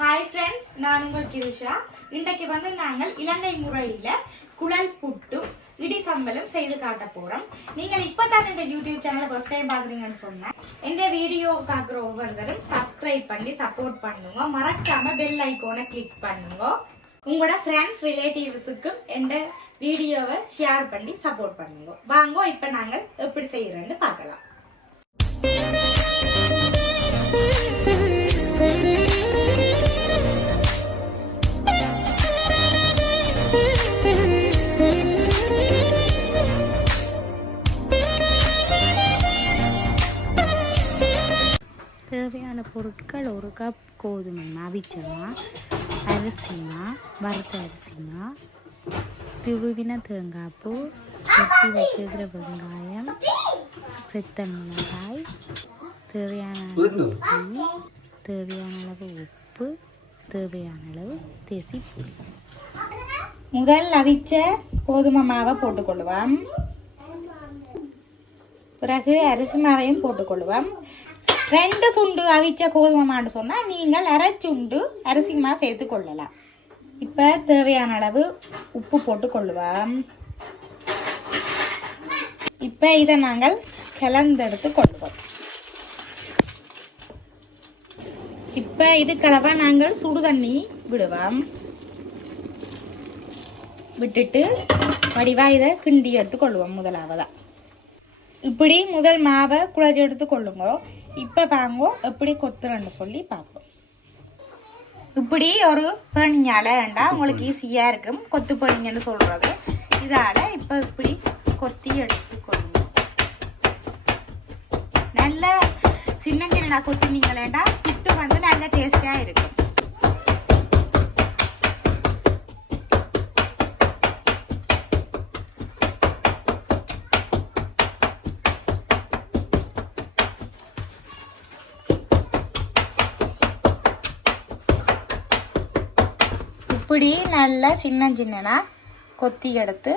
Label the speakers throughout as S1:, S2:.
S1: Hi friends நான் உங்கள் கிருஷா. இன்றைக்கு வந்து நாங்கள் இலங்கை முறையில் குழல் புட்டும் இடி சம்பலும் செய்து காட்ட போகிறோம் நீங்கள் இப்போ தான் இந்த யூடியூப் சேனலை ஃபஸ்ட் டைம் பார்க்குறீங்கன்னு சொன்னேன். இந்த வீடியோ பார்க்குற ஒவ்வொருத்தரும் சப்ஸ்கிரைப் பண்ணி சப்போர்ட் பண்ணுங்க. மறக்காம பெல் ஐக்கோனை கிளிக் பண்ணுங்க. உங்களோட ஃப்ரெண்ட்ஸ் ரிலேட்டிவ்ஸுக்கும் எந்த வீடியோவை ஷேர் பண்ணி சப்போர்ட் பண்ணுங்க. வாங்க இப்போ நாங்கள் எப்படி செய்கிறோன்னு பார்க்கலாம்.
S2: தேவையான பொருட்கள் ஒரு கப் கோதுமை அவிச்சமா அரிசிமா வறுத்த அரிசிமா துருவின தேங்காய் பூ வெட்டி வச்சிருக்கிற வெங்காயம் செத்த மிளகாய் தேவையான அளவு தேவையான அளவு உப்பு தேவையான அளவு தேசி புளி.
S1: முதல் அவிச்ச கோதுமை மாவை போட்டுக்கொள்ளுவோம். பிறகு அரிசி மாவையும் போட்டுக்கொள்ளுவோம். ரெண்டு சுண்டு அவிச்ச கோதுமை மாண்டு சொன்னால் நீங்கள் அரை சுண்டு அரிசி சேர்த்து கொள்ளலாம். இப்போ தேவையான அளவு உப்பு போட்டு கொள்ளுவோம். இப்போ இதை நாங்கள் கலந்தெடுத்து கொள்ளுவோம் இப்போ இதுக்களவாக நாங்கள் சுடு தண்ணி விடுவோம். விட்டுட்டு வடிவாக இதை கிண்டி எடுத்து கொள்ளுவோம் முதலாவதாக இப்படி முதல் மாவை குழச்சி எடுத்து கொள்ளுங்க. இப்போ வாங்கோ எப்படி கொத்துறன்னு சொல்லி பார்ப்போம் இப்படி ஒரு பணியால வேண்டாம் உங்களுக்கு ஈஸியாக இருக்கும் கொத்து பணிங்கன்னு சொல்கிறது இதால் இப்போ இப்படி கொத்தி எடுத்து கொள்ளுங்க நல்ல சின்ன சின்ன கொத்தினீங்களேண்டா? புட்டு வந்து நல்ல டேஸ்டாக இருக்கும். இப்படி நல்லா சின்ன சின்னனா கொத்தி எடுத்து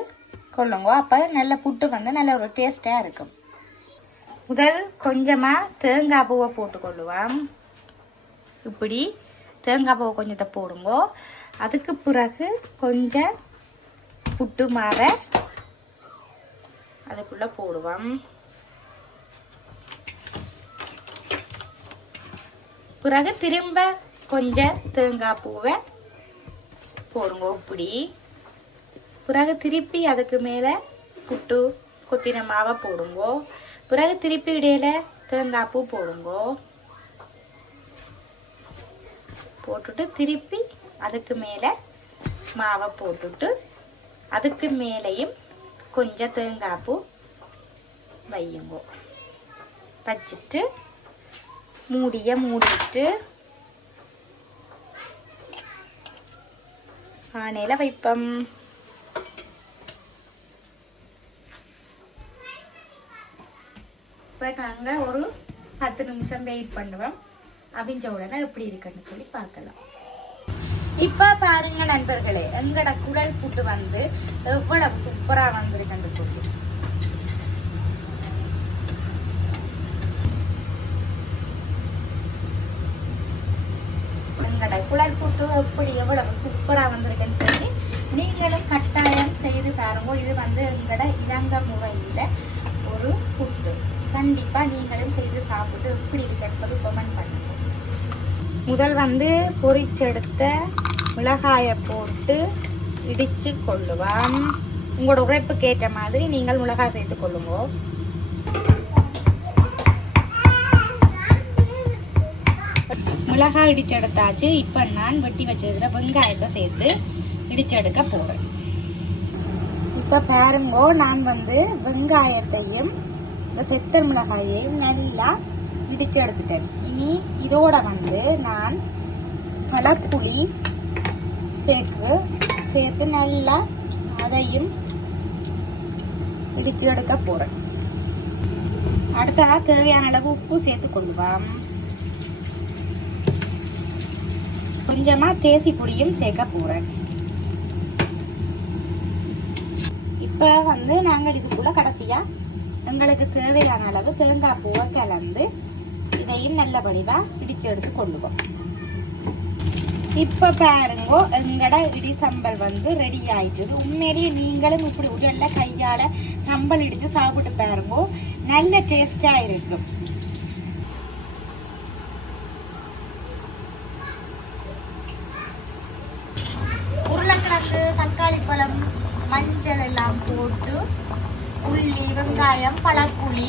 S1: கொள்ளுங்க. அப்போ நல்ல புட்டு வந்து நல்ல ஒரு டேஸ்டாக இருக்கும். முதல் கொஞ்சமாக தேங்காய் பூவை போட்டுக்கொள்ளுவோம் இப்படி தேங்காய் பூவை கொஞ்சத்தை போடுங்க. அதுக்கு பிறகு கொஞ்சம் புட்டு மாவை அதுக்குள்ளே போடுவோம். பிறகு திரும்ப கொஞ்சம் தேங்காய் பூவை போடுங்க இப்படி பிறகு திருப்பி அதுக்கு மேலே புட்டு கொத்தின மாவை போடுங்க. பிறகு திருப்பி இடையில தேங்காய் பூ போடுங்க. போட்டுட்டு திருப்பி அதுக்கு மேலே மாவை போட்டுட்டு அதுக்கு மேலேயும் கொஞ்சம் தேங்காய் பூ வையுங்க. வச்சுட்டு மூடிய மூடிட்டு ஆணையில் வைப்போம். இப்போ நாங்கள் ஒரு பத்து நிமிஷம் வெயிட் பண்ணுவோம். அவிஞ்ச உடனே எப்படி இருக்குன்னு சொல்லி பார்க்கலாம். இப்போ பாருங்க நண்பர்களே எங்களோட குழல் புட்டு வந்து எவ்வளவு சூப்பராக வந்திருக்குன்னு சொல்லி. கலர் போட்டு புட்டு எப்படி எவ்வளவு சூப்பராக வந்திருக்குன்னு சொல்லி நீங்களும் கட்டாயம் செய்து பாருங்க. இது வந்து எங்களோட இலங்க முறையில் ஒரு புட்டு கண்டிப்பாக நீங்களும் செய்து சாப்பிட்டு எப்படி இருக்குன்னு சொல்லி கமெண்ட் பண்ணுங்க. முதல் வந்து பொரிச்செடுத்த மிளகாயை போட்டு இடித்து கொள்ளுவோம். உங்களோட உழைப்புக்கு ஏற்ற மாதிரி நீங்கள் மிளகாய் சேர்த்து கொள்ளுங்க. மிளகாய் இடிச்செடுத்தாச்சு. இப்போ நான் வெட்டி வச்சதில் வெங்காயத்தை சேர்த்து இடிச்செடுக்க போகிறேன் இப்போ பாருங்கோ நான் வந்து வெங்காயத்தையும் இந்த செத்தர் மிளகாயையும் நல்லா இடித்து எடுத்துட்டேன் இனி இதோட வந்து நான் களப்புளி சேர்த்து சேர்த்து நல்லா அதையும் இடித்து எடுக்க போகிறேன் அடுத்ததாக தேவையான அளவு உப்பு சேர்த்து கொள்வோம் கொஞ்சமாக தேசி பொடியும் சேர்க்க போகிறேன் இப்போ வந்து நாங்கள் இதுக்குள்ளே கடைசியாக எங்களுக்கு தேவையான அளவு தேங்காய் பூவை கலந்து இதையும் நல்ல வடிவாக பிடிச்சு எடுத்து கொள்ளுவோம். இப்போ பாருங்க எங்கட இடி சம்பல் வந்து ரெடி ஆயிட்டுது. உண்மையிலேயே நீங்களும் இப்படி உடல்ல கையால் சம்பல் இடித்து சாப்பிட்டு பாருங்கோ நல்ல டேஸ்டாக இருக்கும். தக்காளி மஞ்சள் எல்லாம் போட்டு உள்ளி வெங்காயம் பழப்புளி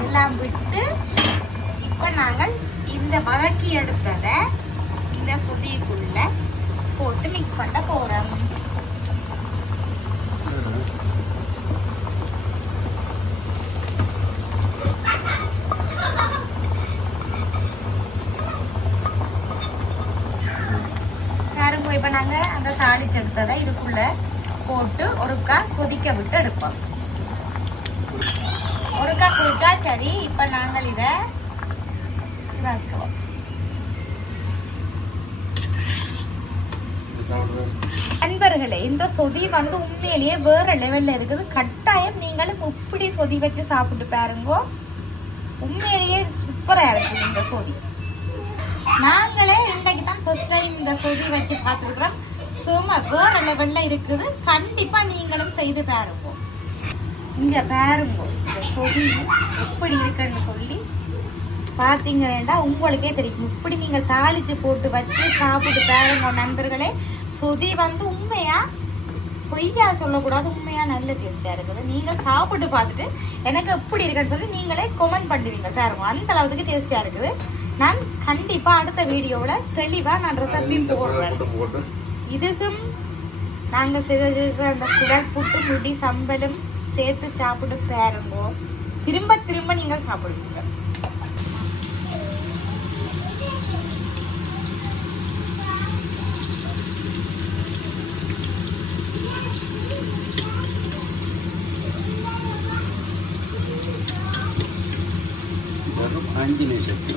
S1: எல்லாம் விட்டு இப்போ நாங்கள் இந்த வதக்கி எடுத்ததை இந்த சுதிக்குள்ளே போட்டு மிக்ஸ் பண்ண போறோம். இப்போ நாங்கள் அந்த தாளிச்செடுத்ததை இதுக்குள்ளே போட்டு ஒருக்கா கொதிக்க விட்டு எடுப்போம். ஒருக்கா கொதிக்கா சரி இப்போ நாங்கள் இதை இதாக்குவோம். நண்பர்களே இந்த சொதி வந்து உண்மையிலேயே வேற லெவல்ல இருக்குது. கட்டாயம் நீங்களும் இப்படி சொதி வச்சு சாப்பிட்டு பாருங்க. உண்மையிலேயே சூப்பரா இருக்குது இந்த சொதி. நாங்களே இன்றைக்கு தான் ஃபர்ஸ்ட் டைம் இந்த சொதி வச்சு பார்த்துருக்குறோம். சும்மா வேற லெவலில் இருக்குது. கண்டிப்பாக நீங்களும் செய்து பாருங்க. இங்கே பாருங்க இந்த சொதி எப்படி இருக்குன்னு சொல்லி. பார்த்தீங்கன்னா உங்களுக்கே தெரியும். இப்படி நீங்கள் தாளிச்சு போட்டு வச்சு சாப்பிட்டு பாருங்க நண்பர்களே. சொதி வந்து உண்மையாக பொய்யா சொல்லக்கூடாது உண்மையாக நல்ல டேஸ்ட்டாக இருக்குது. நீங்கள் சாப்பிட்டு பார்த்துட்டு எனக்கு எப்படி இருக்குன்னு சொல்லி நீங்களே கொமெண்ட் பண்ணுவீங்க. பாருங்க அந்த அளவுக்கு டேஸ்ட்டாக இருக்குது. நான் கண்டிப்பா அடுத்த வீடியோவில் தெளிவா நான் ரெசிபி போடுறேன். இதுக்கும் நாங்கள் செய்த அந்த குடல் புட்டு முடி சம்பலும் சேர்த்து சாப்பிட்டு பாருங்க திரும்ப திரும்ப நீங்கள் சாப்பிடுவீங்க.
S3: ஆஞ்சநேய சக்தி